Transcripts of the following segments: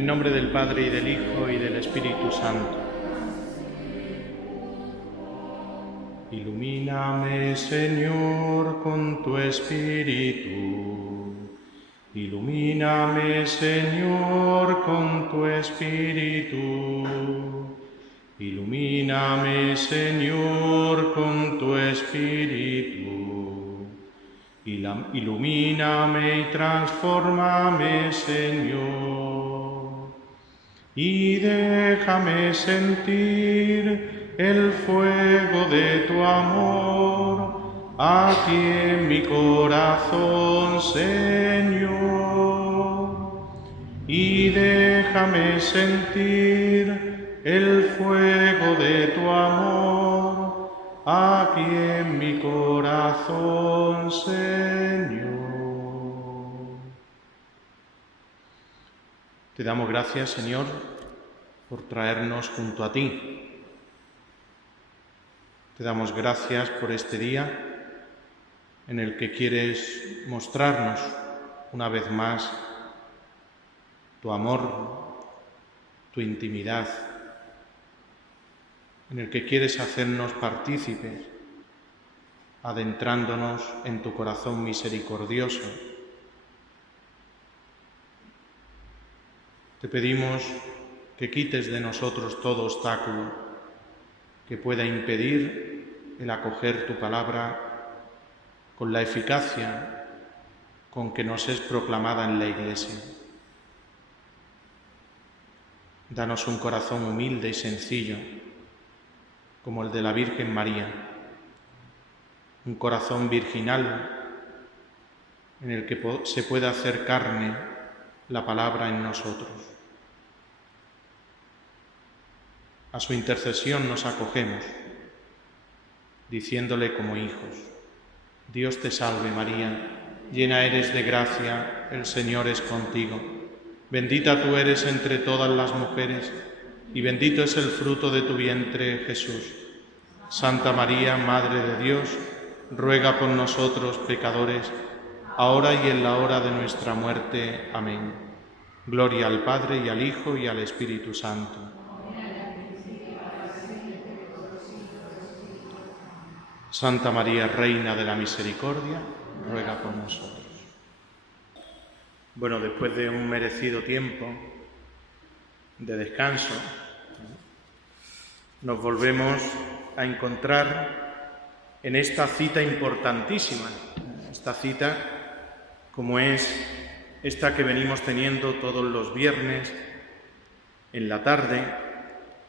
el nombre del Padre, y del Hijo, y del Espíritu Santo. Ilumíname, Señor, con tu Espíritu. Ilumíname, Señor, con tu Espíritu. Ilumíname, Señor, con tu Espíritu. Ilumíname y transfórmame, Señor. Y déjame sentir el fuego de tu amor aquí en mi corazón, Señor. Y déjame sentir el fuego de tu amor aquí en mi corazón, Señor. Te damos gracias, Señor, por traernos junto a ti. Te damos gracias por este día en el que quieres mostrarnos una vez más tu amor, tu intimidad, en el que quieres hacernos partícipes, adentrándonos en tu corazón misericordioso. Te pedimos que quites de nosotros todo obstáculo que pueda impedir el acoger tu palabra con la eficacia con que nos es proclamada en la Iglesia. Danos un corazón humilde y sencillo, como el de la Virgen María, un corazón virginal en el que se pueda hacer carne la palabra en nosotros. A su intercesión nos acogemos, diciéndole como hijos: Dios te salve María, llena eres de gracia, el Señor es contigo. Bendita tú eres entre todas las mujeres, y bendito es el fruto de tu vientre, Jesús. Santa María, Madre de Dios, ruega por nosotros pecadores, ahora y en la hora de nuestra muerte. Amén. Gloria al Padre, y al Hijo, y al Espíritu Santo. Santa María, Reina de la Misericordia, ruega por nosotros. Bueno, después de un merecido tiempo de descanso, nos volvemos a encontrar en esta cita importantísima, esta cita como es esta que venimos teniendo todos los viernes en la tarde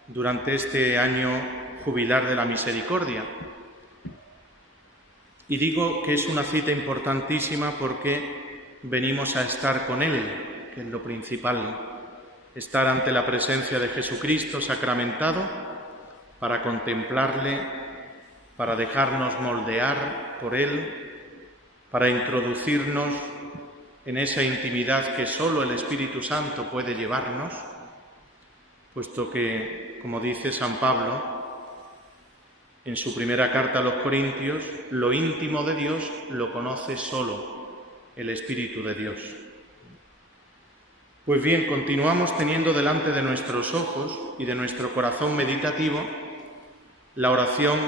durante este año jubilar de la Misericordia. Y digo que es una cita importantísima porque venimos a estar con Él, que es lo principal, estar ante la presencia de Jesucristo sacramentado para contemplarle, para dejarnos moldear por Él, para introducirnos en esa intimidad que solo el Espíritu Santo puede llevarnos, puesto que, como dice San Pablo en su primera carta a los Corintios, lo íntimo de Dios lo conoce solo el Espíritu de Dios. Pues bien, continuamos teniendo delante de nuestros ojos y de nuestro corazón meditativo la oración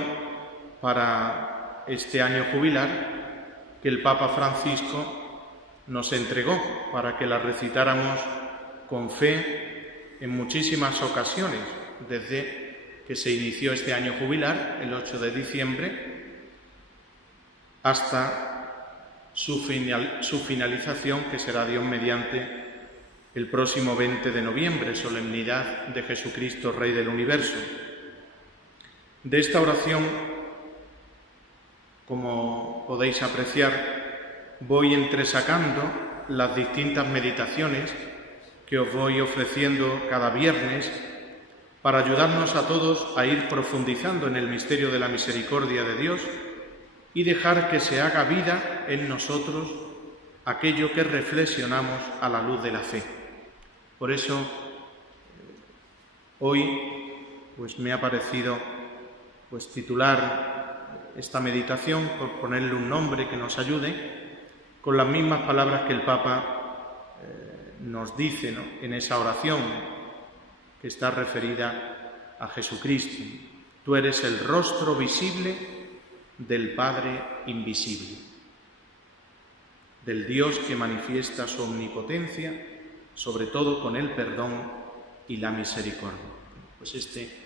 para este año jubilar que el Papa Francisco nos entregó para que la recitáramos con fe en muchísimas ocasiones, desde que se inició este año jubilar, el 8 de diciembre, hasta su finalización, que será Dios mediante el próximo 20 de noviembre, solemnidad de Jesucristo, Rey del Universo. De esta oración, como podéis apreciar, voy entresacando las distintas meditaciones que os voy ofreciendo cada viernes para ayudarnos a todos a ir profundizando en el misterio de la misericordia de Dios y dejar que se haga vida en nosotros aquello que reflexionamos a la luz de la fe. Por eso, hoy me ha parecido titular esta meditación, por ponerle un nombre que nos ayude, con las mismas palabras que el Papa nos dice, ¿no?, en esa oración que está referida a Jesucristo: tú eres el rostro visible del Padre invisible, del Dios que manifiesta su omnipotencia, sobre todo con el perdón y la misericordia. Pues este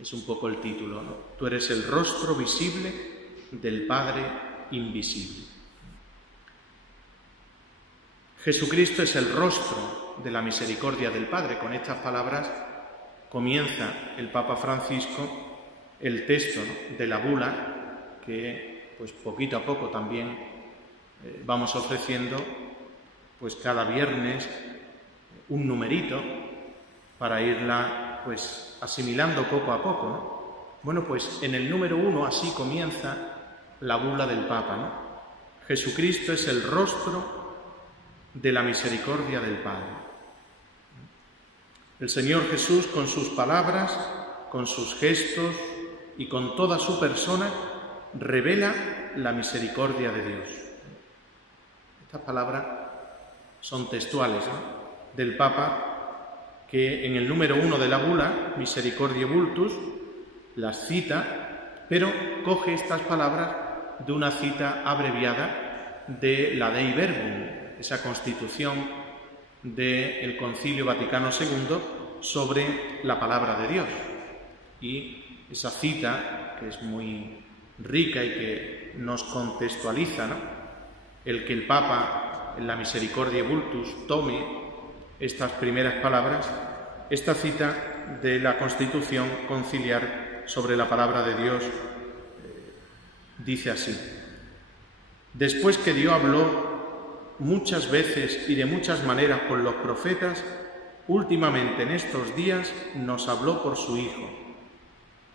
es un poco el título, ¿no? Tú eres el rostro visible del Padre invisible. Jesucristo es el rostro de la misericordia del Padre. Con estas palabras comienza el Papa Francisco el texto, ¿no?, de la bula que, pues, poquito a poco también vamos ofreciendo, pues, cada viernes un numerito para irla, pues, asimilando poco a poco, ¿no? Bueno, pues en el número 1 así comienza la bula del Papa, ¿no? Jesucristo es el rostro de la misericordia del Padre. El Señor Jesús, con sus palabras, con sus gestos y con toda su persona, revela la misericordia de Dios. Estas palabras son textuales, ¿no?, del Papa, que en el número 1 de la bula, Misericordiae Vultus, las cita, pero coge estas palabras de una cita abreviada de la Dei Verbum, esa constitución del Concilio Vaticano II sobre la palabra de Dios. Y esa cita, que es muy rica y que nos contextualiza, ¿no?, el que el Papa en la Misericordiae Vultus tome estas primeras palabras, esta cita de la Constitución Conciliar sobre la palabra de Dios dice así: después que Dios habló muchas veces y de muchas maneras por los profetas, últimamente en estos días nos habló por su Hijo,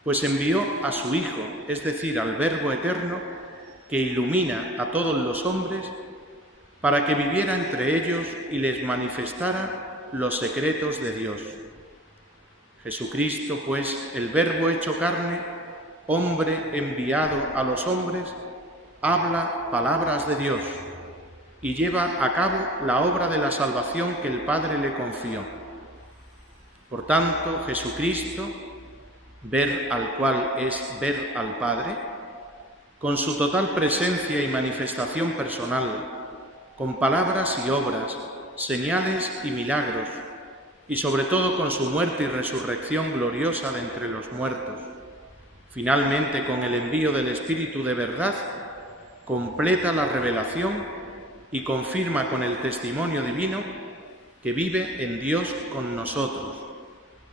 pues envió a su Hijo, es decir, al Verbo eterno, que ilumina a todos los hombres, para que viviera entre ellos y les manifestara los secretos de Dios. Jesucristo, pues, el Verbo hecho carne, hombre enviado a los hombres, habla palabras de Dios y lleva a cabo la obra de la salvación que el Padre le confió. Por tanto, Jesucristo, ver al cual es ver al Padre, con su total presencia y manifestación personal, con palabras y obras, señales y milagros, y sobre todo con su muerte y resurrección gloriosa de entre los muertos, finalmente con el envío del Espíritu de verdad, completa la revelación y confirma con el testimonio divino que vive en Dios con nosotros,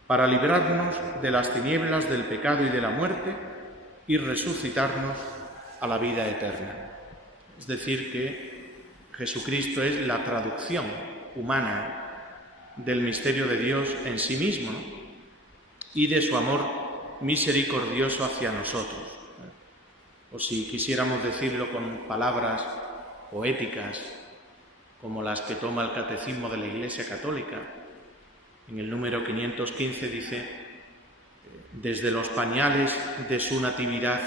para librarnos de las tinieblas del pecado y de la muerte y resucitarnos a la vida eterna. Es decir, que Jesucristo es la traducción humana del misterio de Dios en sí mismo, ¿no?, y de su amor misericordioso hacia nosotros. O si quisiéramos decirlo con palabras poéticas, como las que toma el Catecismo de la Iglesia Católica, en el número 515 dice: desde los pañales de su natividad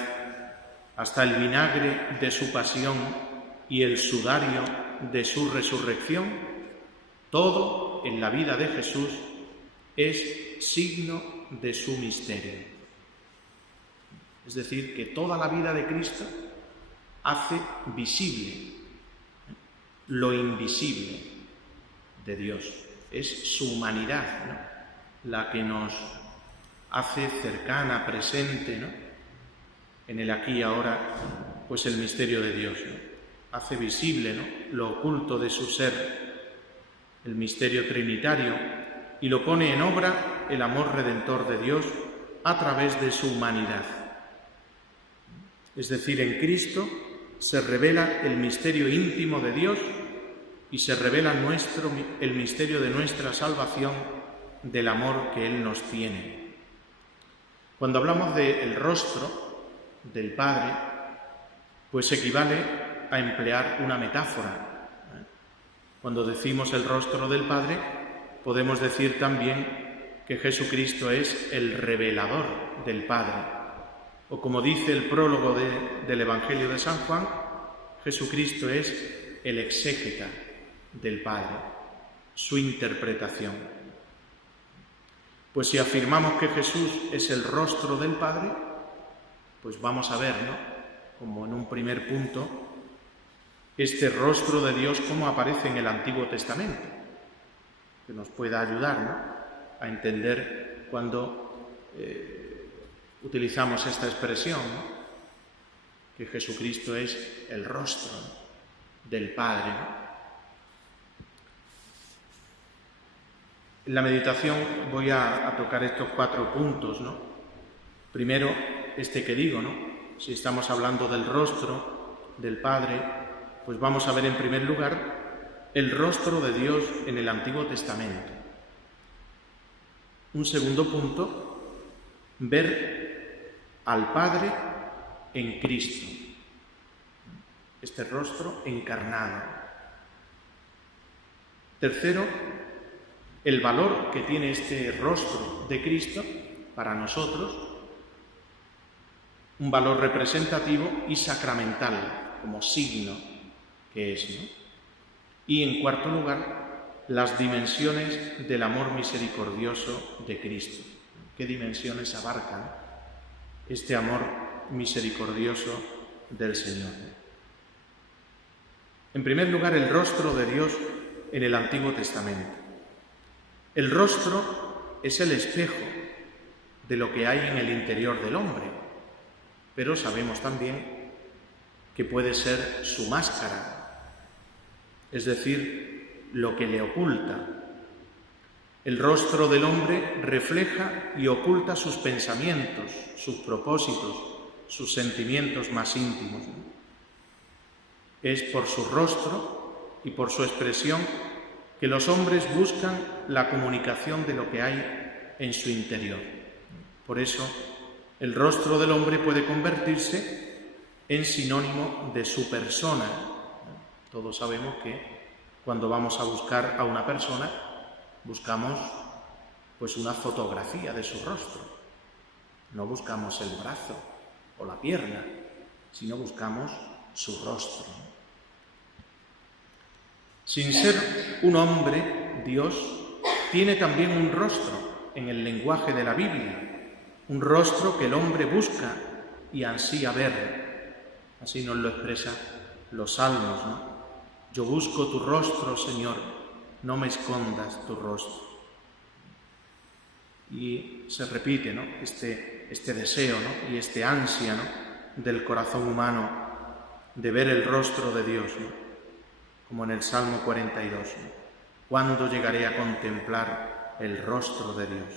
hasta el vinagre de su pasión y el sudario de su resurrección, todo en la vida de Jesús es signo de su misterio. Es decir, que toda la vida de Cristo hace visible lo invisible de Dios. Es su humanidad, ¿no?, la que nos hace cercana, presente, ¿no?, en el aquí y ahora, pues el misterio de Dios, ¿no? Hace visible, ¿no?, lo oculto de su ser, el misterio trinitario, y lo pone en obra el amor redentor de Dios a través de su humanidad. Es decir, en Cristo se revela el misterio íntimo de Dios y se revela el misterio de nuestra salvación, del amor que Él nos tiene. Cuando hablamos del rostro del Padre, pues equivale a emplear una metáfora. Cuando decimos el rostro del Padre, podemos decir también que Jesucristo es el revelador del Padre. O como dice el prólogo del Evangelio de San Juan, Jesucristo es el exégeta del Padre. su interpretación. Pues si afirmamos que Jesús es el rostro del Padre, pues vamos a ver, ¿no?, como en un primer punto, este rostro de Dios cómo aparece en el Antiguo Testamento, que nos pueda ayudar, ¿no?, a entender cuando utilizamos esta expresión, ¿no?, que Jesucristo es el rostro del Padre, ¿no? En la meditación voy a tocar estos 4 puntos, ¿no? Primero, este que digo, ¿no? Si estamos hablando del rostro del Padre, pues vamos a ver en primer lugar el rostro de Dios en el Antiguo Testamento. Un segundo punto, ver al Padre en Cristo, este rostro encarnado. Tercero, el valor que tiene este rostro de Cristo para nosotros, un valor representativo y sacramental, como signo que es, ¿no? Y en cuarto lugar, las dimensiones del amor misericordioso de Cristo. ¿Qué dimensiones abarcan este amor misericordioso del Señor? En primer lugar, el rostro de Dios en el Antiguo Testamento. El rostro es el espejo de lo que hay en el interior del hombre, pero sabemos también que puede ser su máscara, es decir, lo que le oculta. El rostro del hombre refleja y oculta sus pensamientos, sus propósitos, sus sentimientos más íntimos. Es por su rostro y por su expresión que los hombres buscan la comunicación de lo que hay en su interior. Por eso, el rostro del hombre puede convertirse en sinónimo de su persona. Todos sabemos que cuando vamos a buscar a una persona, buscamos pues una fotografía de su rostro. No buscamos el brazo o la pierna, sino buscamos su rostro. Sin ser un hombre, Dios tiene también un rostro en el lenguaje de la Biblia, un rostro que el hombre busca y ansía ver. Así nos lo expresan los salmos, ¿no? Yo busco tu rostro, Señor, no me escondas tu rostro. Y se repite, ¿no?, este deseo, ¿no?, y este ansia, ¿no?, del corazón humano de ver el rostro de Dios, ¿no?, como en el Salmo 42, ¿no? ¿Cuándo llegaré a contemplar el rostro de Dios?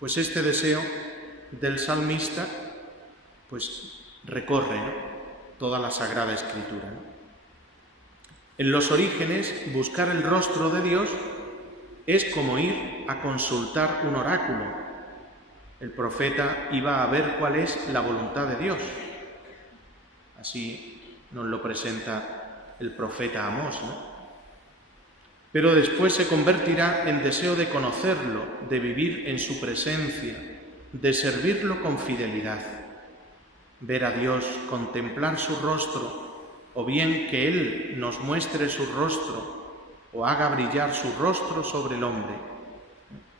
Pues este deseo del salmista pues recorre, ¿no?, toda la Sagrada Escritura, ¿no? En los orígenes, buscar el rostro de Dios es como ir a consultar un oráculo. El profeta iba a ver cuál es la voluntad de Dios. Así nos lo presenta el profeta Amós, ¿no? Pero después se convertirá en deseo de conocerlo, de vivir en su presencia, de servirlo con fidelidad. Ver a Dios, contemplar su rostro, o bien que Él nos muestre su rostro o haga brillar su rostro sobre el hombre.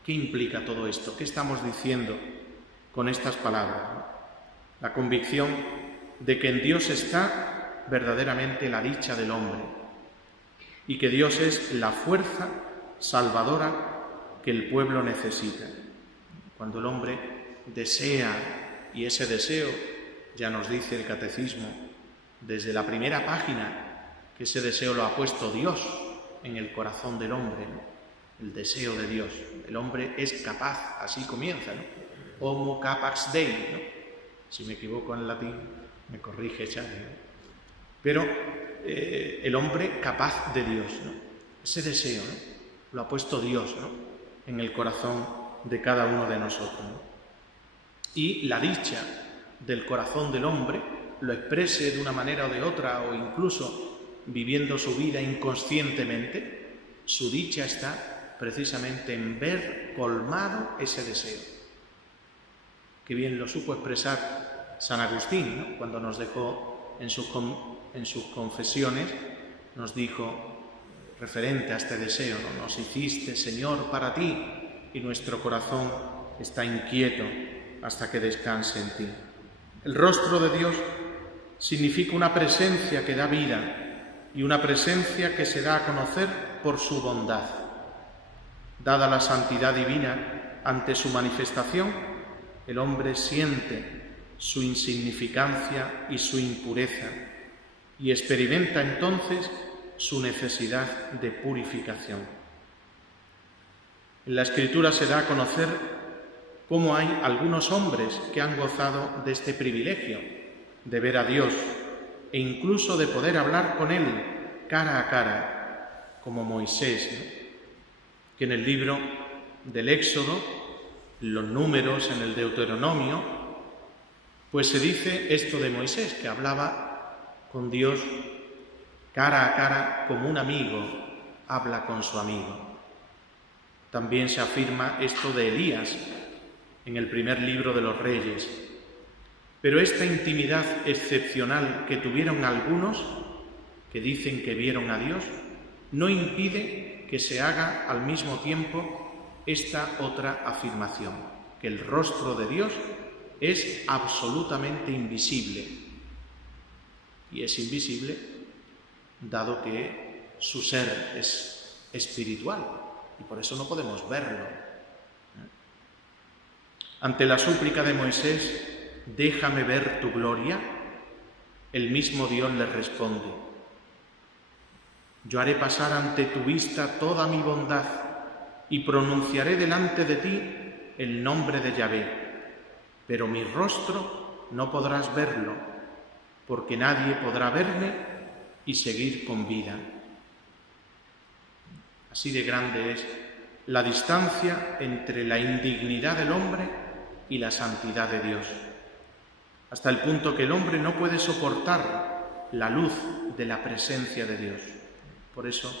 ¿Qué implica todo esto? ¿Qué estamos diciendo con estas palabras? La convicción de que en Dios está verdaderamente la dicha del hombre y que Dios es la fuerza salvadora que el pueblo necesita. Cuando el hombre desea, y ese deseo ya nos dice el Catecismo desde la primera página, que ese deseo lo ha puesto Dios en el corazón del hombre, ¿no?, el deseo de Dios. El hombre es capaz, así comienza, ¿no?, Homo capax Dei, ¿no? Si me equivoco en latín, me corrige Xavi, ¿no? Pero el hombre capaz de Dios, ¿no?, ese deseo, ¿no?, lo ha puesto Dios, ¿no?, en el corazón de cada uno de nosotros, ¿no? Y la dicha del corazón del hombre, lo exprese de una manera o de otra, o incluso viviendo su vida inconscientemente, su dicha está precisamente en ver colmado ese deseo. Qué bien lo supo expresar San Agustín, ¿no?, cuando nos dejó en sus confesiones, nos dijo: referente a este deseo, ¿no? Nos hiciste, Señor, para ti, y nuestro corazón está inquieto hasta que descanse en ti. El rostro de Dios significa una presencia que da vida y una presencia que se da a conocer por su bondad. Dada la santidad divina, ante su manifestación, el hombre siente su insignificancia y su impureza y experimenta entonces su necesidad de purificación. En la Escritura se da a conocer cómo hay algunos hombres que han gozado de este privilegio de ver a Dios e incluso de poder hablar con Él cara a cara, como Moisés, ¿no? Que en el libro del Éxodo, en los Números, en el Deuteronomio, pues se dice esto de Moisés, que hablaba con Dios cara a cara, como un amigo habla con su amigo. También se afirma esto de Elías en el primer libro de los Reyes. Pero esta intimidad excepcional que tuvieron algunos, que dicen que vieron a Dios, no impide que se haga al mismo tiempo esta otra afirmación, que el rostro de Dios es absolutamente invisible. Y es invisible dado que su ser es espiritual y por eso no podemos verlo. Ante la súplica de Moisés, déjame ver tu gloria, el mismo Dios le responde, yo haré pasar ante tu vista toda mi bondad y pronunciaré delante de ti el nombre de Yahvé, pero mi rostro no podrás verlo, porque nadie podrá verme y seguir con vida. Así de grande es la distancia entre la indignidad del hombre y la santidad de Dios, hasta el punto que el hombre no puede soportar la luz de la presencia de Dios. Por eso,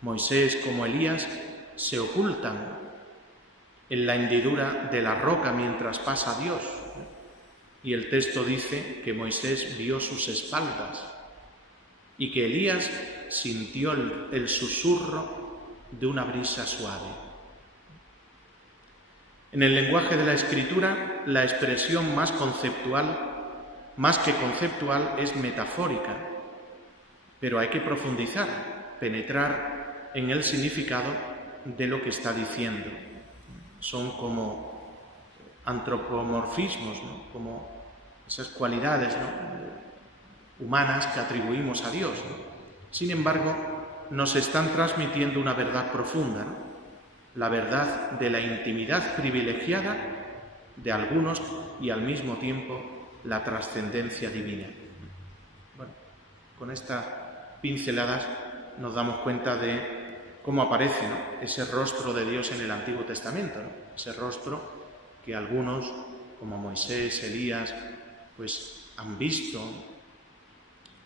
Moisés como Elías se ocultan en la hendidura de la roca mientras pasa Dios. Y el texto dice que Moisés vio sus espaldas y que Elías sintió el susurro de una brisa suave. En el lenguaje de la Escritura, la expresión más que conceptual, es metafórica, pero hay que profundizar, penetrar en el significado de lo que está diciendo. Son como antropomorfismos, ¿no? Como esas cualidades, ¿no?, humanas que atribuimos a Dios, ¿no? Sin embargo, nos están transmitiendo una verdad profunda, ¿no? La verdad de la intimidad privilegiada de algunos y al mismo tiempo la trascendencia divina. Bueno, con estas pinceladas nos damos cuenta de cómo aparece, ¿no?, ese rostro de Dios en el Antiguo Testamento, ¿no? Ese rostro que algunos, como Moisés, Elías, pues han visto,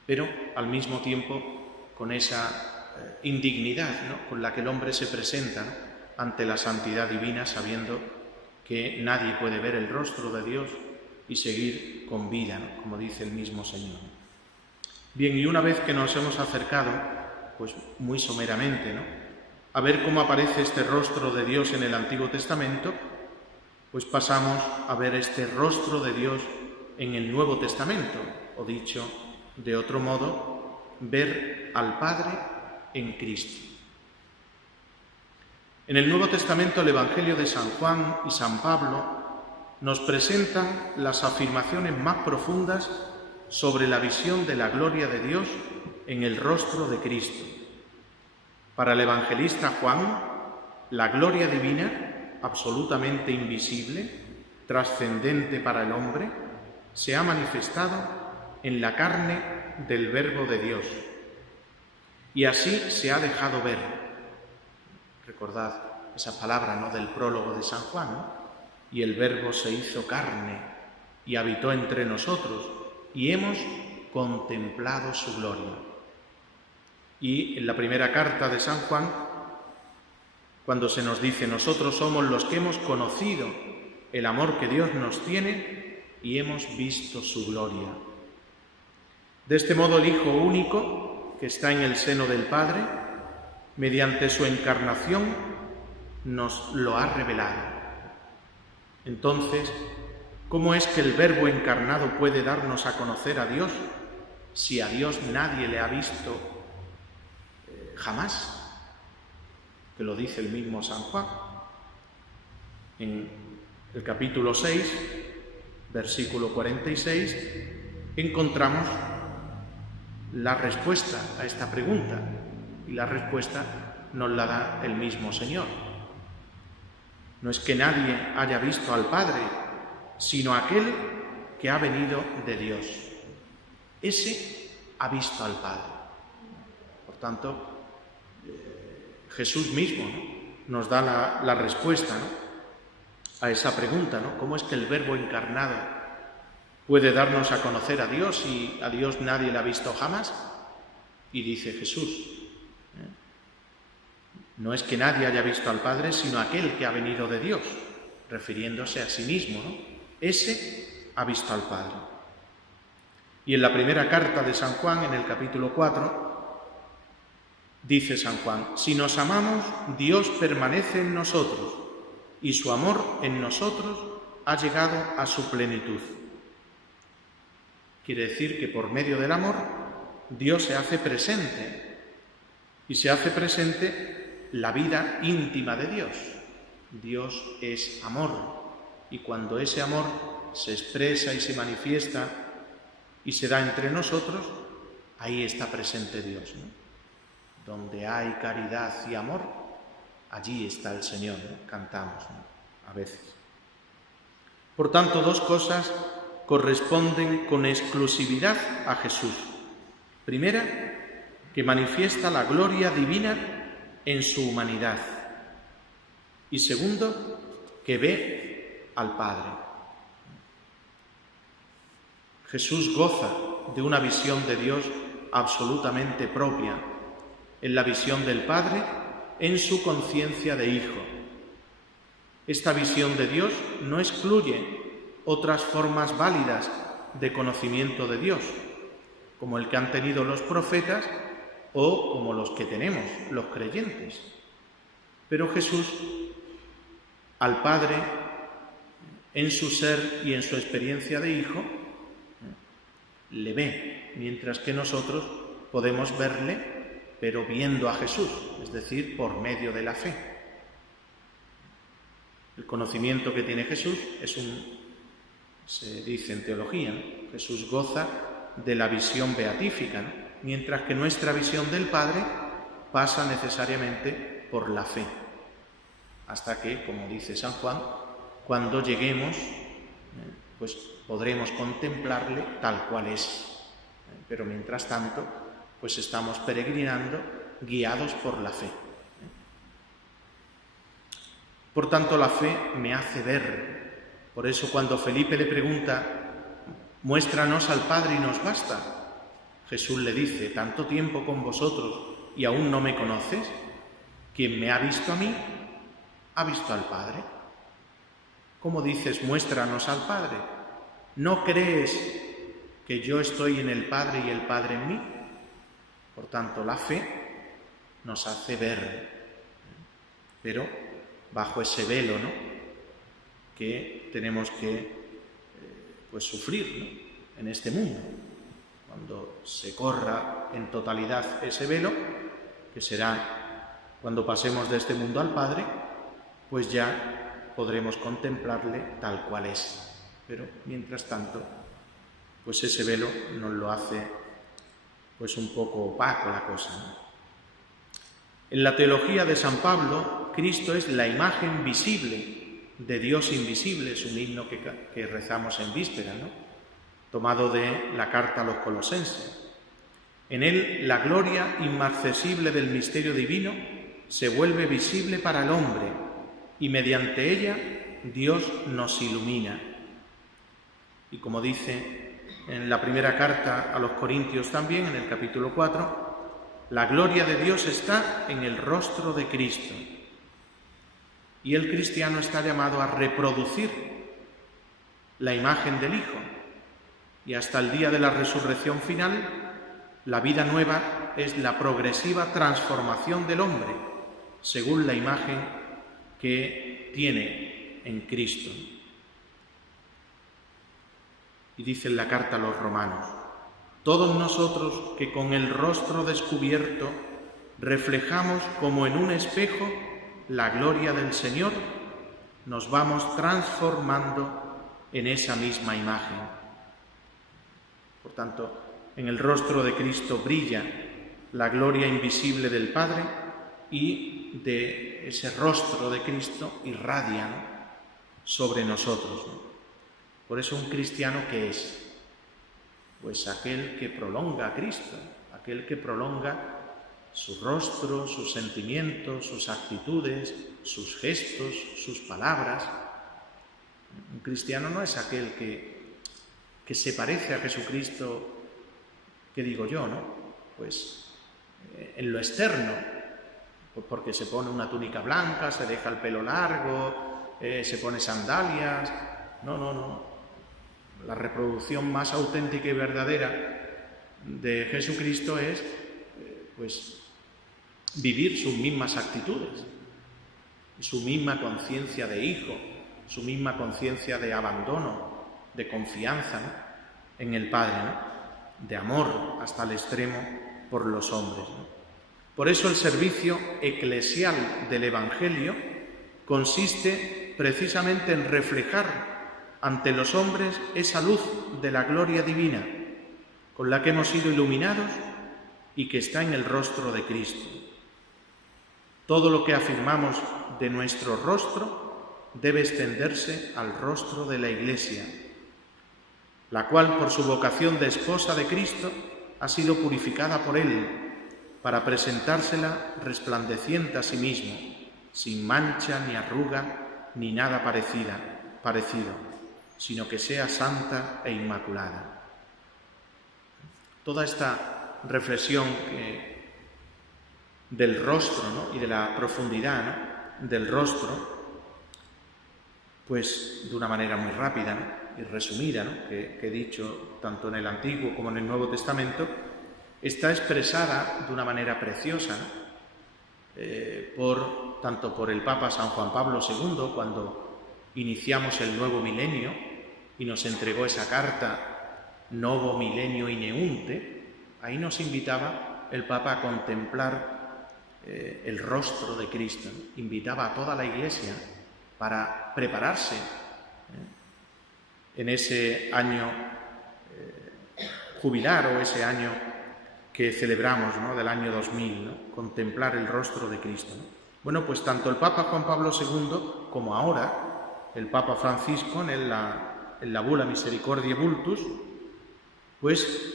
pero al mismo tiempo con esa indignidad, ¿no?, con la que el hombre se presenta, ¿no?, ante la santidad divina, sabiendo que nadie puede ver el rostro de Dios y seguir con vida, ¿no?, como dice el mismo Señor. Bien, y una vez que nos hemos acercado, pues muy someramente, ¿no?, a ver cómo aparece este rostro de Dios en el Antiguo Testamento, pues pasamos a ver este rostro de Dios en el Nuevo Testamento, o dicho de otro modo, ver al Padre en Cristo. En el Nuevo Testamento, el Evangelio de San Juan y San Pablo nos presentan las afirmaciones más profundas sobre la visión de la gloria de Dios en el rostro de Cristo. Para el evangelista Juan, la gloria divina, absolutamente invisible, trascendente para el hombre, se ha manifestado en la carne del Verbo de Dios, y así se ha dejado ver. Recordad esa palabra, ¿no?, del prólogo de San Juan, ¿no? Y el Verbo se hizo carne y habitó entre nosotros, y hemos contemplado su gloria. Y en la primera carta de San Juan, cuando se nos dice, nosotros somos los que hemos conocido el amor que Dios nos tiene y hemos visto su gloria. De este modo, el Hijo único, que está en el seno del Padre, mediante su encarnación nos lo ha revelado. Entonces, ¿cómo es que el Verbo encarnado puede darnos a conocer a Dios si a Dios nadie le ha visto jamás? Que lo dice el mismo San Juan. En el capítulo 6, versículo 46, encontramos la respuesta a esta pregunta, y la respuesta nos la da el mismo Señor. No es que nadie haya visto al Padre, sino aquel que ha venido de Dios. Ese ha visto al Padre. Por tanto, Jesús mismo, ¿no?, nos da la respuesta, ¿no?, a esa pregunta, ¿no? ¿Cómo es que el Verbo encarnado puede darnos a conocer a Dios y a Dios nadie le ha visto jamás? Y dice Jesús, no es que nadie haya visto al Padre, sino aquel que ha venido de Dios, refiriéndose a sí mismo, ¿no? Ese ha visto al Padre. Y en la primera carta de San Juan, en el capítulo 4, dice San Juan, si nos amamos, Dios permanece en nosotros, y su amor en nosotros ha llegado a su plenitud. Quiere decir que por medio del amor, Dios se hace presente, y se hace presente la vida íntima de Dios. Dios es amor, y cuando ese amor se expresa y se manifiesta y se da entre nosotros, ahí está presente Dios, ¿no? Donde hay caridad y amor, allí está el Señor, ¿no? Cantamos, ¿no?, a veces. Por tanto, dos cosas corresponden con exclusividad a Jesús. Primera, que manifiesta la gloria divina en su humanidad. Y segundo, que ve al Padre. Jesús goza de una visión de Dios absolutamente propia, en la visión del Padre, en su conciencia de Hijo. Esta visión de Dios no excluye otras formas válidas de conocimiento de Dios, como el que han tenido los profetas o como los que tenemos los creyentes. Pero Jesús, al Padre, en su ser y en su experiencia de Hijo, le ve, mientras que nosotros podemos verle, pero viendo a Jesús, es decir, por medio de la fe. El conocimiento que tiene Jesús se dice en teología, ¿no?, Jesús goza de la visión beatífica, ¿no?, mientras que nuestra visión del Padre pasa necesariamente por la fe, hasta que, como dice San Juan, cuando lleguemos, pues podremos contemplarle tal cual es. Pero mientras tanto, pues estamos peregrinando guiados por la fe. Por tanto, la fe me hace ver. Por eso cuando Felipe le pregunta, muéstranos al Padre y nos basta, Jesús le dice, ¿tanto tiempo con vosotros y aún no me conoces? Quien me ha visto a mí, ha visto al Padre. ¿Cómo dices, muéstranos al Padre? ¿No crees que yo estoy en el Padre y el Padre en mí? Por tanto, la fe nos hace ver, pero bajo ese velo, ¿no?, que tenemos que sufrir, ¿no?, en este mundo. Cuando se corra en totalidad ese velo, que será cuando pasemos de este mundo al Padre, pues ya podremos contemplarle tal cual es. Pero mientras tanto, pues ese velo nos lo hace un poco opaco la cosa, ¿no? En la teología de San Pablo, Cristo es la imagen visible de Dios invisible, es un himno que rezamos en víspera, ¿no?, tomado de la carta a los Colosenses. En él la gloria inmarcesible del misterio divino se vuelve visible para el hombre y mediante ella Dios nos ilumina. Y como dice en la primera carta a los Corintios también, en el capítulo 4, la gloria de Dios está en el rostro de Cristo. Y el cristiano está llamado a reproducir la imagen del Hijo. Y hasta el día de la resurrección final, la vida nueva es la progresiva transformación del hombre según la imagen que tiene en Cristo. Y dice en la carta a los romanos: todos nosotros que con el rostro descubierto reflejamos como en un espejo la gloria del Señor, nos vamos transformando en esa misma imagen. Por tanto, en el rostro de Cristo brilla la gloria invisible del Padre y de ese rostro de Cristo irradia, ¿no?, sobre nosotros, ¿no? Por eso un cristiano, ¿qué es? Pues aquel que prolonga a Cristo, aquel que prolonga su rostro, sus sentimientos, sus actitudes, sus gestos, sus palabras. Un cristiano no es aquel que se parece a Jesucristo, ¿qué digo yo, no? Pues en lo externo, pues porque se pone una túnica blanca, se deja el pelo largo, se pone sandalias. No. La reproducción más auténtica y verdadera de Jesucristo es, pues, vivir sus mismas actitudes, su misma conciencia de hijo, su misma conciencia de abandono, de confianza, ¿no?, en el Padre, ¿no?, de amor hasta el extremo por los hombres, ¿no? Por eso el servicio eclesial del Evangelio consiste precisamente en reflejar ante los hombres esa luz de la gloria divina con la que hemos sido iluminados y que está en el rostro de Cristo. Todo lo que afirmamos de nuestro rostro debe extenderse al rostro de la Iglesia, la cual, por su vocación de esposa de Cristo, ha sido purificada por Él para presentársela resplandeciente a sí mismo, sin mancha ni arruga ni nada parecido, sino que sea santa e inmaculada. Toda esta reflexión del rostro, ¿no?, y de la profundidad, ¿no?, del rostro, pues de una manera muy rápida, ¿no?, y resumida, ¿no?, que he dicho tanto en el Antiguo como en el Nuevo Testamento, está expresada de una manera preciosa, ¿no?, tanto por el Papa San Juan Pablo II, cuando iniciamos el nuevo milenio y nos entregó esa carta Novo Milenio Ineunte. Ahí nos invitaba el Papa a contemplar el rostro de Cristo, ¿no? Invitaba a toda la Iglesia para prepararse en ese año jubilar o ese año que celebramos, ¿no?, del año 2000, ¿no?, contemplar el rostro de Cristo, ¿no? Bueno, pues tanto el Papa Juan Pablo II como ahora el Papa Francisco en la bula Misericordiae Vultus, pues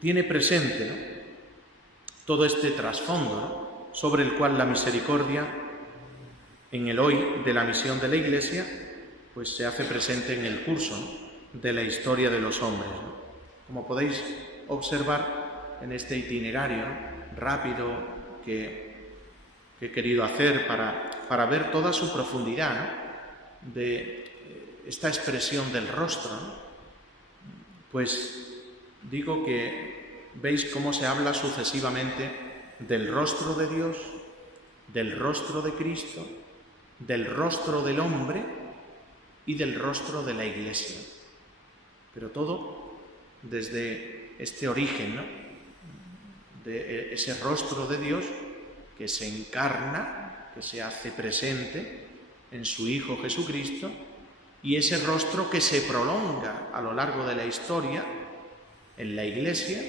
tiene presente, ¿no?, todo este trasfondo, ¿no?, sobre el cual la misericordia en el hoy de la misión de la Iglesia pues se hace presente en el curso, ¿no?, de la historia de los hombres, ¿no? Como podéis observar en este itinerario, ¿no?, rápido que he querido hacer para ver toda su profundidad, ¿no?, de esta expresión del rostro, ¿no? Pues digo que veis cómo se habla sucesivamente del rostro de Dios, del rostro de Cristo, del rostro del hombre y del rostro de la Iglesia. Pero todo desde este origen, ¿no?, de ese rostro de Dios que se encarna, que se hace presente en su Hijo Jesucristo, y ese rostro que se prolonga a lo largo de la historia en la Iglesia,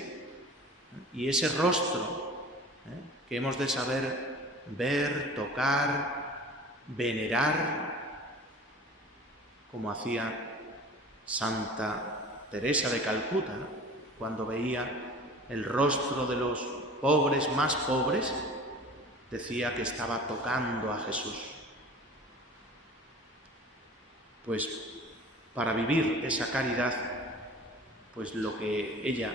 y ese rostro que hemos de saber ver, tocar, venerar, como hacía Santa Teresa de Calcuta, ¿no?, cuando veía el rostro de los pobres más pobres, decía que estaba tocando a Jesús. Pues para vivir esa caridad, pues lo que ella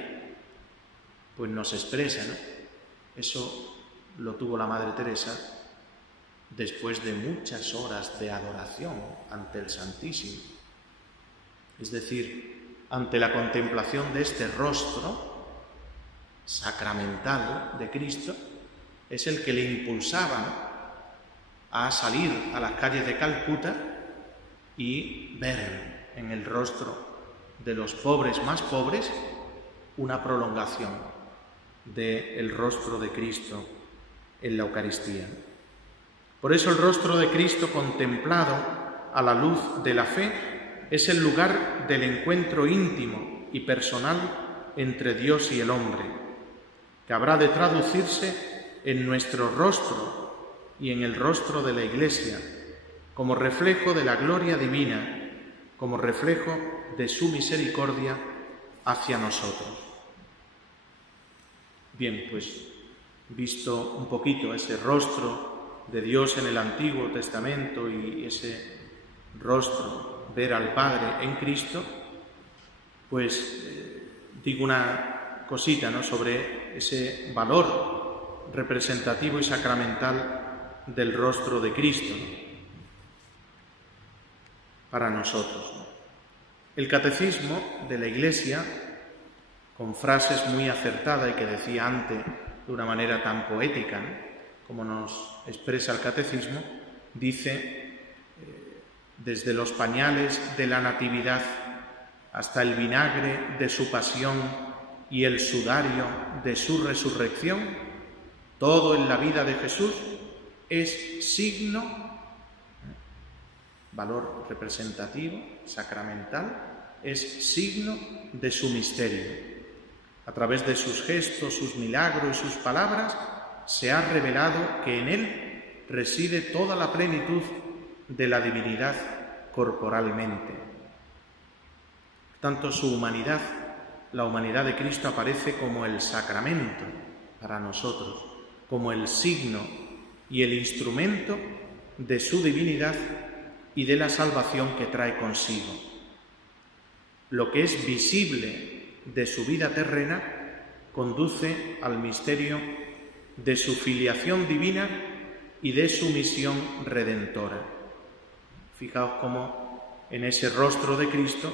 pues nos expresa, ¿no?, eso lo tuvo la Madre Teresa después de muchas horas de adoración ante el Santísimo. Es decir, ante la contemplación de este rostro, sacramental de Cristo es el que le impulsaba a salir a las calles de Calcuta y ver en el rostro de los pobres más pobres una prolongación del rostro de Cristo en la Eucaristía. Por eso el rostro de Cristo contemplado a la luz de la fe es el lugar del encuentro íntimo y personal entre Dios y el hombre, que habrá de traducirse en nuestro rostro y en el rostro de la Iglesia, como reflejo de la gloria divina, como reflejo de su misericordia hacia nosotros. Bien, pues visto un poquito ese rostro de Dios en el Antiguo Testamento y ese rostro, ver al Padre en Cristo, pues digo una cosita, ¿no?, sobre ese valor representativo y sacramental del rostro de Cristo, ¿no?, para nosotros, ¿no? El Catecismo de la Iglesia, con frases muy acertadas y que decía antes de una manera tan poética, ¿no?, como nos expresa el Catecismo, dice: desde los pañales de la Natividad hasta el vinagre de su pasión y el sudario de su resurrección, todo en la vida de Jesús es signo, valor representativo, sacramental, es signo de su misterio. A través de sus gestos, sus milagros y sus palabras, se ha revelado que en él reside toda la plenitud de la divinidad corporalmente. Tanto su humanidad, la humanidad de Cristo, aparece como el sacramento para nosotros, como el signo y el instrumento de su divinidad y de la salvación que trae consigo. Lo que es visible de su vida terrena conduce al misterio de su filiación divina y de su misión redentora. Fijaos cómo en ese rostro de Cristo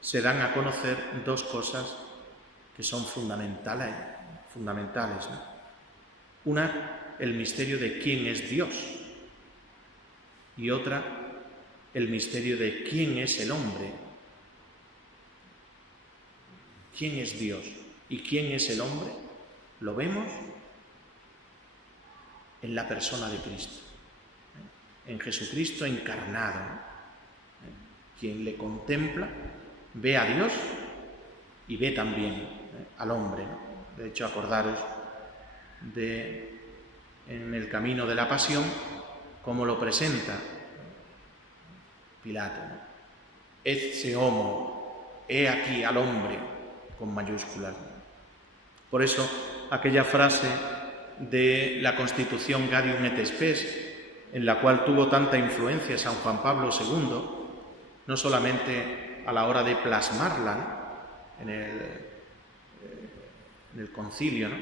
se dan a conocer dos cosas que son fundamentales, ¿no? Una, el misterio de quién es Dios, y otra, el misterio de quién es el hombre. ¿Quién es Dios y quién es el hombre? Lo vemos en la persona de Cristo, en Jesucristo encarnado. Quien le contempla ve a Dios y ve también al hombre, ¿no? De hecho, acordaros en el camino de la pasión cómo lo presenta Pilato, ¿no? Ecce homo, he aquí al hombre, con mayúsculas. Por eso, aquella frase de la Constitución Gaudium et Spes, en la cual tuvo tanta influencia San Juan Pablo II, no solamente a la hora de plasmarla, ¿no?, en el concilio, ¿no?,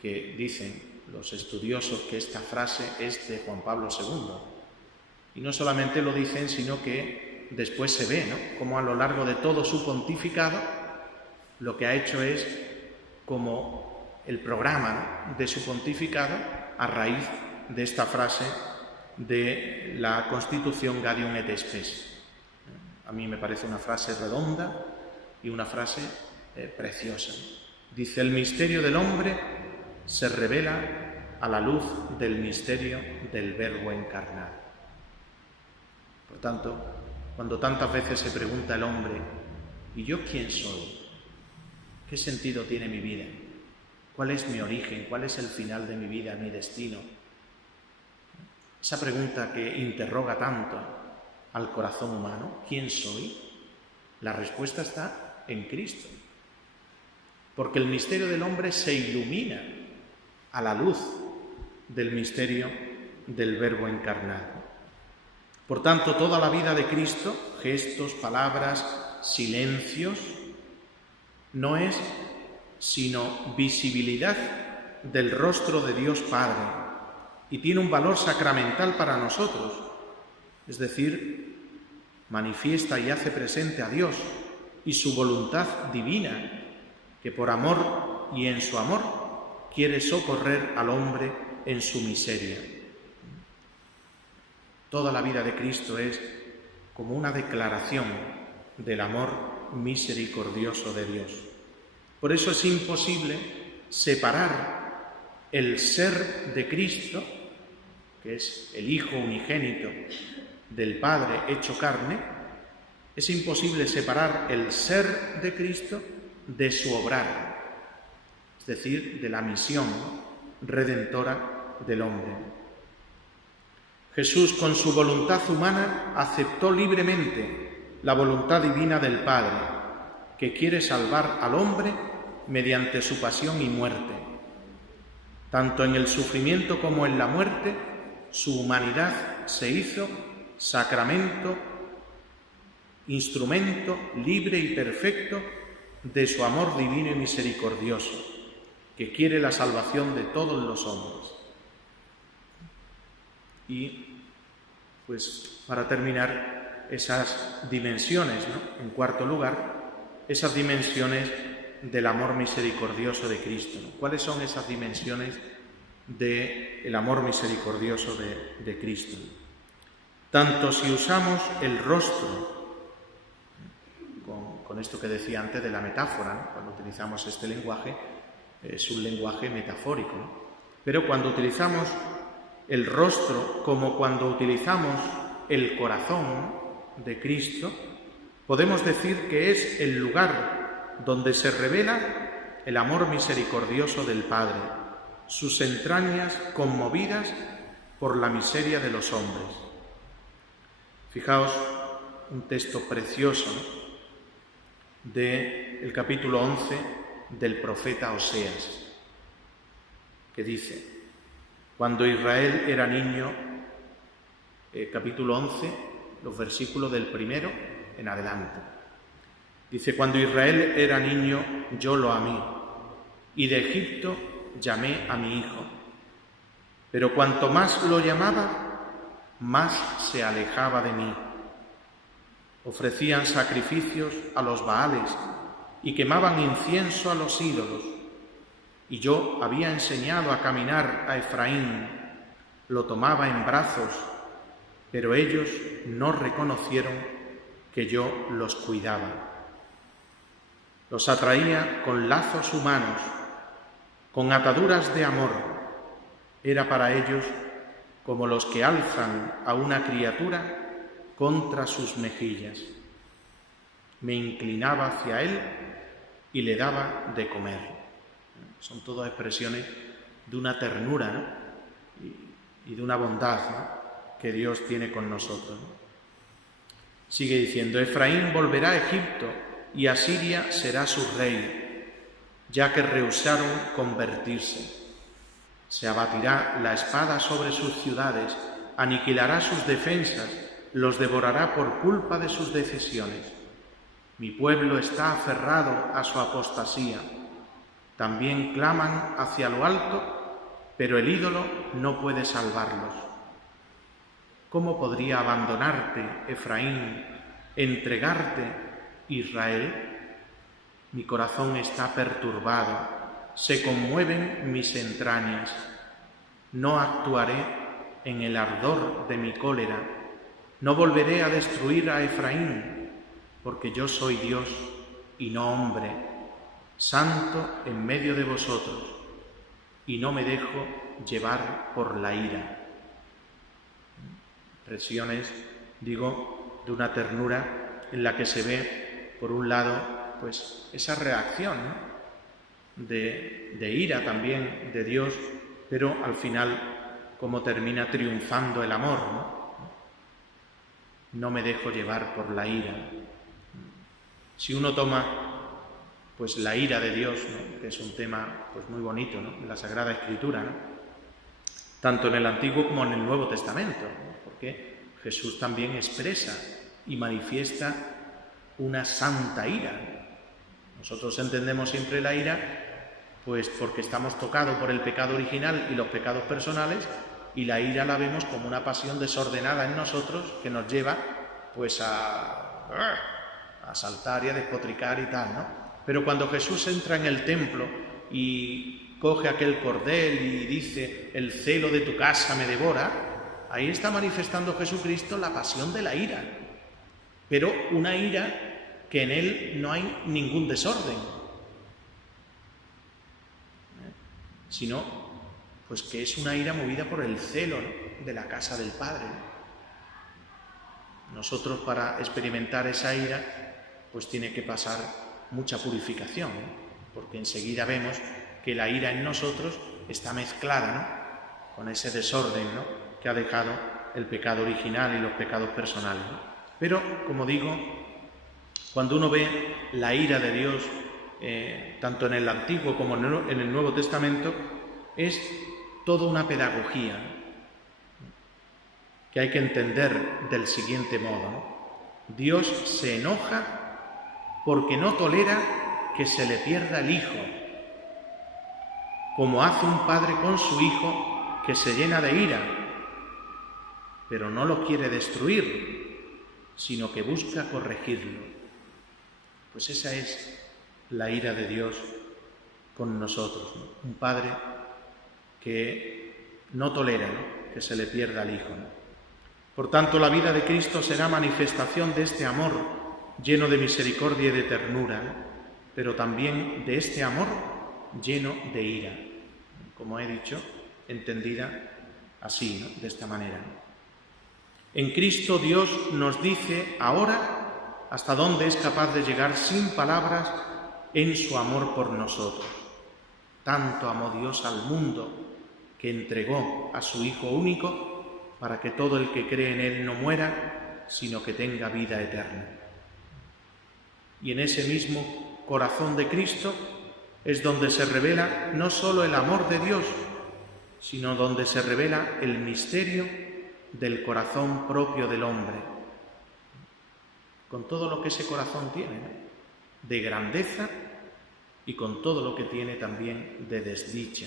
que dicen los estudiosos que esta frase es de Juan Pablo II. Y no solamente lo dicen, sino que después se ve, ¿no?, como a lo largo de todo su pontificado lo que ha hecho es como el programa, ¿no?, de su pontificado a raíz de esta frase de la Constitución Gaudium et Spes. A mí me parece una frase redonda y una frase preciosa. Dice: el misterio del hombre se revela a la luz del misterio del Verbo encarnado. Por tanto, cuando tantas veces se pregunta el hombre: ¿y yo quién soy? ¿Qué sentido tiene mi vida? ¿Cuál es mi origen? ¿Cuál es el final de mi vida, mi destino? Esa pregunta que interroga tanto al corazón humano, ¿quién soy?, la respuesta está en Cristo. Porque el misterio del hombre se ilumina a la luz del misterio del Verbo encarnado. Por tanto, toda la vida de Cristo, gestos, palabras, silencios, no es sino visibilidad del rostro de Dios Padre, y tiene un valor sacramental para nosotros, es decir, manifiesta y hace presente a Dios y su voluntad divina, que por amor y en su amor quiere socorrer al hombre en su miseria. Toda la vida de Cristo es como una declaración del amor misericordioso de Dios. Por eso es imposible separar el ser de Cristo, que es el Hijo unigénito del Padre hecho carne, es imposible separar el ser de Cristo de su obrar, es decir, de la misión redentora del hombre. Jesús, con su voluntad humana, aceptó libremente la voluntad divina del Padre, que quiere salvar al hombre mediante su pasión y muerte. Tanto en el sufrimiento como en la muerte, su humanidad se hizo sacramento, instrumento libre y perfecto de su amor divino y misericordioso, que quiere la salvación de todos los hombres. Y, pues, para terminar, esas dimensiones, ¿no? En cuarto lugar, esas dimensiones del amor misericordioso de Cristo, ¿no? ¿Cuáles son esas dimensiones del amor misericordioso de Cristo? Tanto si usamos el rostro, con esto que decía antes de la metáfora, ¿no? Cuando utilizamos este lenguaje, es un lenguaje metafórico, ¿no? Pero cuando utilizamos el rostro como cuando utilizamos el corazón de Cristo, podemos decir que es el lugar donde se revela el amor misericordioso del Padre, sus entrañas conmovidas por la miseria de los hombres. Fijaos un texto precioso, ¿no? Del capítulo 11 del profeta Oseas, que dice: cuando Israel era niño, capítulo 11, los versículos del 1 en adelante. Dice: cuando Israel era niño, yo lo amé, y de Egipto llamé a mi hijo. Pero cuanto más lo llamaba, más se alejaba de mí. Ofrecían sacrificios a los Baales y quemaban incienso a los ídolos. Y yo había enseñado a caminar a Efraín, lo tomaba en brazos, pero ellos no reconocieron que yo los cuidaba. Los atraía con lazos humanos, con ataduras de amor. Era para ellos como los que alzan a una criatura contra sus mejillas. Me inclinaba hacia él y le daba de comer. Son todas expresiones de una ternura, ¿no? y de una bondad, ¿no? que Dios tiene con nosotros, ¿no? Sigue diciendo: Efraín volverá a Egipto y Asiria será su rey, ya que rehusaron convertirse. Se abatirá la espada sobre sus ciudades, aniquilará sus defensas, los devorará por culpa de sus decisiones. Mi pueblo está aferrado a su apostasía. También claman hacia lo alto, pero el ídolo no puede salvarlos. ¿Cómo podría abandonarte, Efraín, entregarte, Israel? Mi corazón está perturbado, se conmueven mis entrañas. No actuaré en el ardor de mi cólera, no volveré a destruir a Efraín, porque yo soy Dios y no hombre, santo en medio de vosotros, y no me dejo llevar por la ira. Expresiones, digo, de una ternura en la que se ve, por un lado, pues esa reacción, ¿no? de ira también de Dios, pero al final, como termina triunfando el amor, ¿no? No me dejo llevar por la ira. Si uno toma pues la ira de Dios, ¿no? que es un tema pues muy bonito, ¿no? en la Sagrada Escritura, ¿no? tanto en el Antiguo como en el Nuevo Testamento, ¿no? porque Jesús también expresa y manifiesta una santa ira. Nosotros entendemos siempre la ira pues porque estamos tocados por el pecado original y los pecados personales, y la ira la vemos como una pasión desordenada en nosotros que nos lleva pues a saltar y a despotricar y tal, ¿no? Pero cuando Jesús entra en el templo y coge aquel cordel y dice, el celo de tu casa me devora, ahí está manifestando Jesucristo la pasión de la ira, pero una ira que en él no hay ningún desorden, sino pues que es una ira movida por el celo, ¿no?, de la casa del Padre. Nosotros, para experimentar esa ira, pues tiene que pasar mucha purificación, ¿no?, porque enseguida vemos que la ira en nosotros está mezclada, ¿no?, con ese desorden, ¿no?, que ha dejado el pecado original y los pecados personales, ¿no? Pero, como digo, cuando uno ve la ira de Dios, tanto en el Antiguo como en el Nuevo Testamento, es toda una pedagogía, ¿no?, que hay que entender del siguiente modo, ¿no? Dios se enoja porque no tolera que se le pierda el hijo, como hace un padre con su hijo que se llena de ira, pero no lo quiere destruir, sino que busca corregirlo. Pues esa es la ira de Dios con nosotros, ¿no? Un padre que no tolera, ¿no?, que se le pierda el hijo, ¿no? Por tanto, la vida de Cristo será manifestación de este amor lleno de misericordia y de ternura, ¿no?, pero también de este amor lleno de ira, como he dicho, entendida así, ¿no?, de esta manera. En Cristo Dios nos dice ahora hasta dónde es capaz de llegar sin palabras en su amor por nosotros. Tanto amó Dios al mundo que entregó a su Hijo único para que todo el que cree en Él no muera, sino que tenga vida eterna. Y en ese mismo corazón de Cristo es donde se revela no solo el amor de Dios, sino donde se revela el misterio del corazón propio del hombre, con todo lo que ese corazón tiene, ¿no?, de grandeza, y con todo lo que tiene también de desdicha.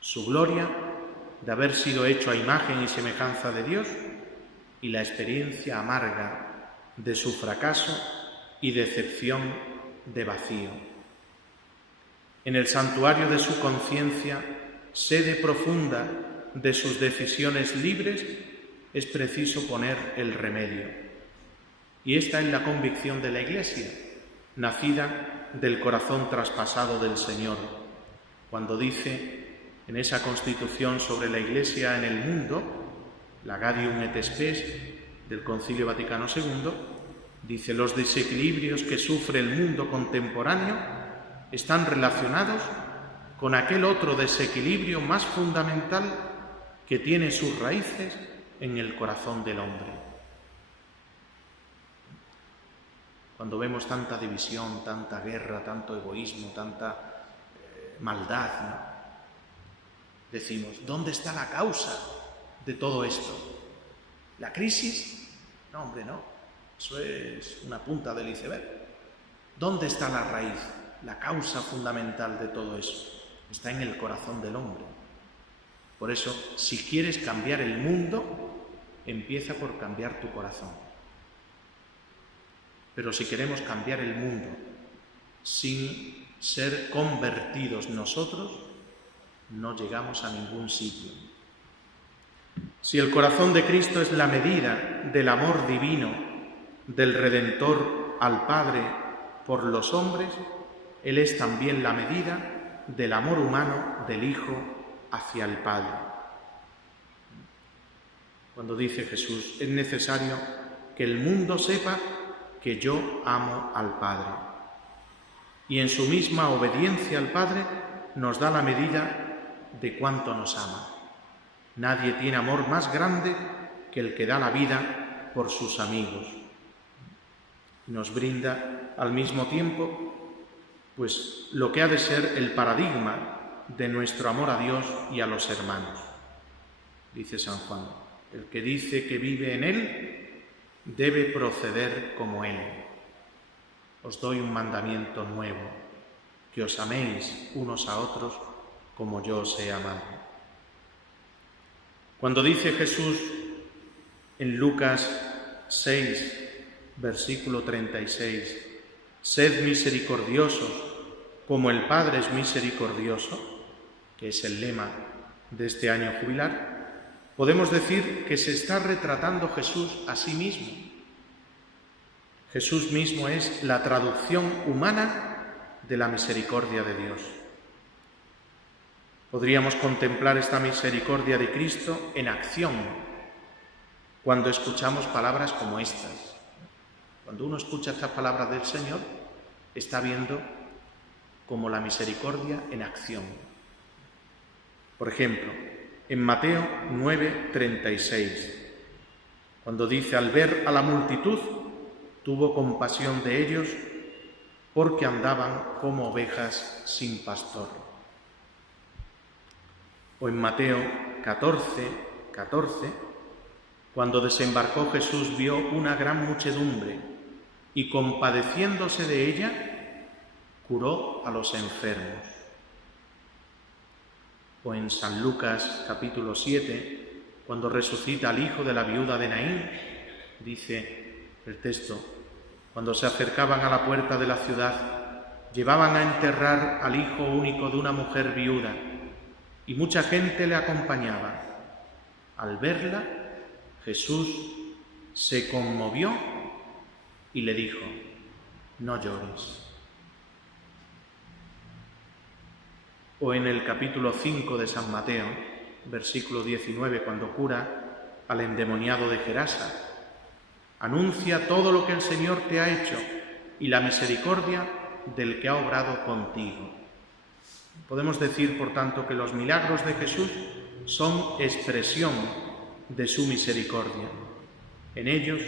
Su gloria de haber sido hecho a imagen y semejanza de Dios, y la experiencia amarga de su fracaso y decepción de vacío. En el santuario de su conciencia, sede profunda de sus decisiones libres, es preciso poner el remedio. Y esta es la convicción de la Iglesia, nacida del corazón traspasado del Señor, cuando dice en esa Constitución sobre la Iglesia en el mundo, la Gaudium et Spes del Concilio Vaticano II, dice: los desequilibrios que sufre el mundo contemporáneo están relacionados con aquel otro desequilibrio más fundamental que tiene sus raíces en el corazón del hombre. Cuando vemos tanta división, tanta guerra, tanto egoísmo, tanta maldad, ¿no?, decimos, ¿dónde está la causa de todo esto? ¿La crisis? No, hombre, no. Eso es una punta del iceberg. ¿Dónde está la raíz, la causa fundamental de todo eso? Está en el corazón del hombre. Por eso, si quieres cambiar el mundo, empieza por cambiar tu corazón. Pero si queremos cambiar el mundo sin ser convertidos nosotros, no llegamos a ningún sitio. Si el corazón de Cristo es la medida del amor divino del Redentor al Padre por los hombres, Él es también la medida del amor humano del Hijo hacia el Padre. Cuando dice Jesús, es necesario que el mundo sepa que yo amo al Padre. Y en su misma obediencia al Padre nos da la medida de cuánto nos ama. Nadie tiene amor más grande que el que da la vida por sus amigos. Nos brinda al mismo tiempo, pues, lo que ha de ser el paradigma de nuestro amor a Dios y a los hermanos. Dice San Juan, el que dice que vive en Él debe proceder como Él. Os doy un mandamiento nuevo, que os améis unos a otros como yo os he amado. Cuando dice Jesús en Lucas 6, versículo 36, Sed misericordiosos, como el Padre es misericordioso, que es el lema de este año jubilar, podemos decir que se está retratando Jesús a sí mismo. Jesús mismo es la traducción humana de la misericordia de Dios. Podríamos contemplar esta misericordia de Cristo en acción cuando escuchamos palabras como estas. Cuando uno escucha estas palabras del Señor, está viendo como la misericordia en acción. Por ejemplo, en Mateo 9:36, cuando dice: al ver a la multitud, tuvo compasión de ellos porque andaban como ovejas sin pastor. O en Mateo 14:14, cuando desembarcó Jesús vio una gran muchedumbre y compadeciéndose de ella, curó a los enfermos. O en San Lucas capítulo 7, cuando resucita al hijo de la viuda de Naín, dice el texto: cuando se acercaban a la puerta de la ciudad, llevaban a enterrar al hijo único de una mujer viuda, y mucha gente le acompañaba. Al verla, Jesús se conmovió y le dijo: no llores. O en el capítulo 5 de San Mateo, versículo 19, cuando cura al endemoniado de Gerasa: anuncia todo lo que el Señor te ha hecho y la misericordia del que ha obrado contigo. Podemos decir, por tanto, que los milagros de Jesús son expresión de su misericordia. En ellos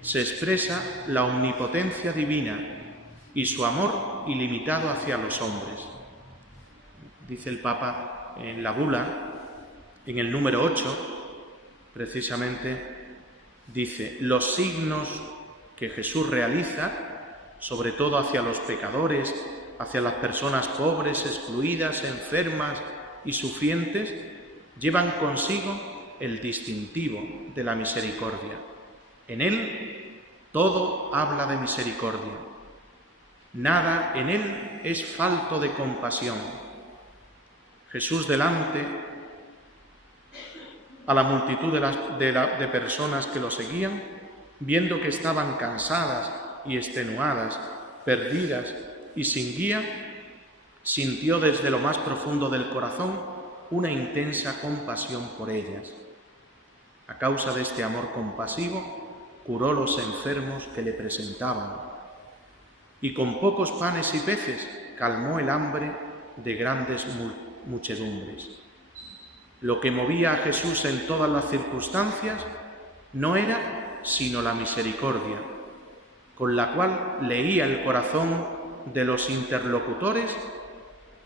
se expresa la omnipotencia divina y su amor ilimitado hacia los hombres. Dice el Papa en la bula, en el número 8, precisamente, dice: los signos que Jesús realiza, sobre todo hacia los pecadores, hacia las personas pobres, excluidas, enfermas y sufrientes, llevan consigo el distintivo de la misericordia. En él todo habla de misericordia. Nada en él es falto de compasión. Jesús, delante a la multitud de personas que lo seguían, viendo que estaban cansadas y extenuadas, perdidas y sin guía, sintió desde lo más profundo del corazón una intensa compasión por ellas. A causa de este amor compasivo, curó los enfermos que le presentaban, y con pocos panes y peces calmó el hambre de grandes muchedumbres. Lo que movía a Jesús en todas las circunstancias no era sino la misericordia, con la cual leía el corazón de los interlocutores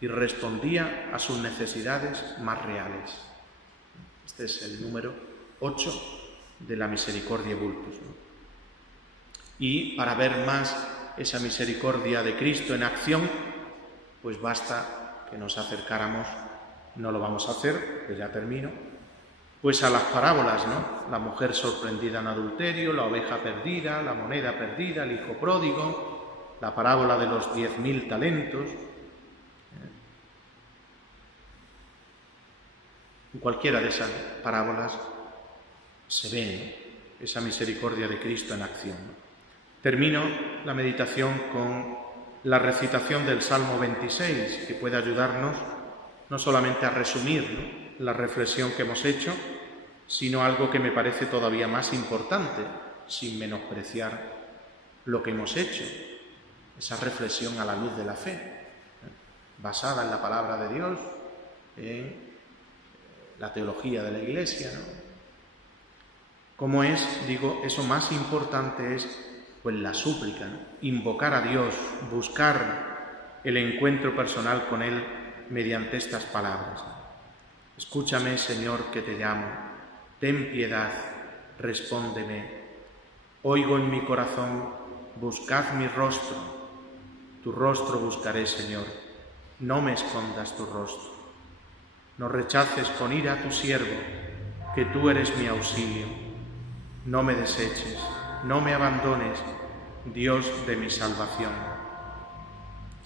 y respondía a sus necesidades más reales. Este es el número 8 de la Misericordia Vultus, ¿no? Y para ver más esa misericordia de Cristo en acción, pues basta que nos acercáramos, no lo vamos a hacer, que ya termino, pues a las parábolas, ¿no? La mujer sorprendida en adulterio, la oveja perdida, la moneda perdida, el hijo pródigo, la parábola de los 10.000 talentos. En cualquiera de esas parábolas se ve esa misericordia de Cristo en acción. Termino la meditación con la recitación del Salmo 26, que puede ayudarnos no solamente a resumir, ¿no?, la reflexión que hemos hecho, sino algo que me parece todavía más importante, sin menospreciar lo que hemos hecho, esa reflexión a la luz de la fe, basada en la palabra de Dios, en la teología de la Iglesia, ¿no? ¿Cómo es? Digo, eso más importante es pues la súplica, ¿no? Invocar a Dios, buscar el encuentro personal con Él mediante estas palabras. Escúchame, Señor, que te llamo, ten piedad, respóndeme. Oigo en mi corazón, buscad mi rostro. Tu rostro buscaré, Señor, no me escondas tu rostro. No rechaces con ira a tu siervo, que tú eres mi auxilio. No me deseches, no me abandones, Dios de mi salvación.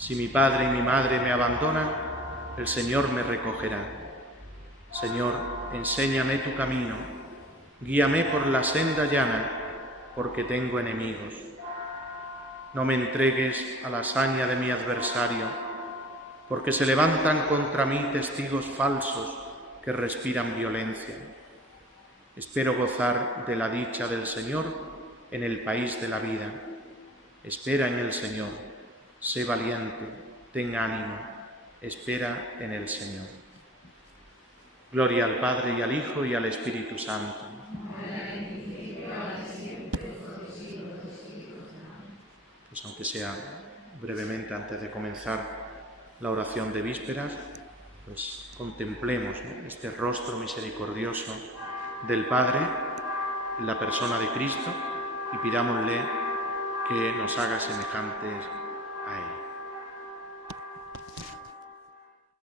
Si mi padre y mi madre me abandonan, el Señor me recogerá. Señor, enséñame tu camino, guíame por la senda llana, porque tengo enemigos. No me entregues a la saña de mi adversario, porque se levantan contra mí testigos falsos que respiran violencia. Espero gozar de la dicha del Señor en el país de la vida. Espera en el Señor, sé valiente, ten ánimo, espera en el Señor. Gloria al Padre y al Hijo y al Espíritu Santo. Pues aunque sea brevemente antes de comenzar la oración de vísperas, pues contemplemos, ¿no?, este rostro misericordioso del Padre en la persona de Cristo y pidámosle que nos haga semejantes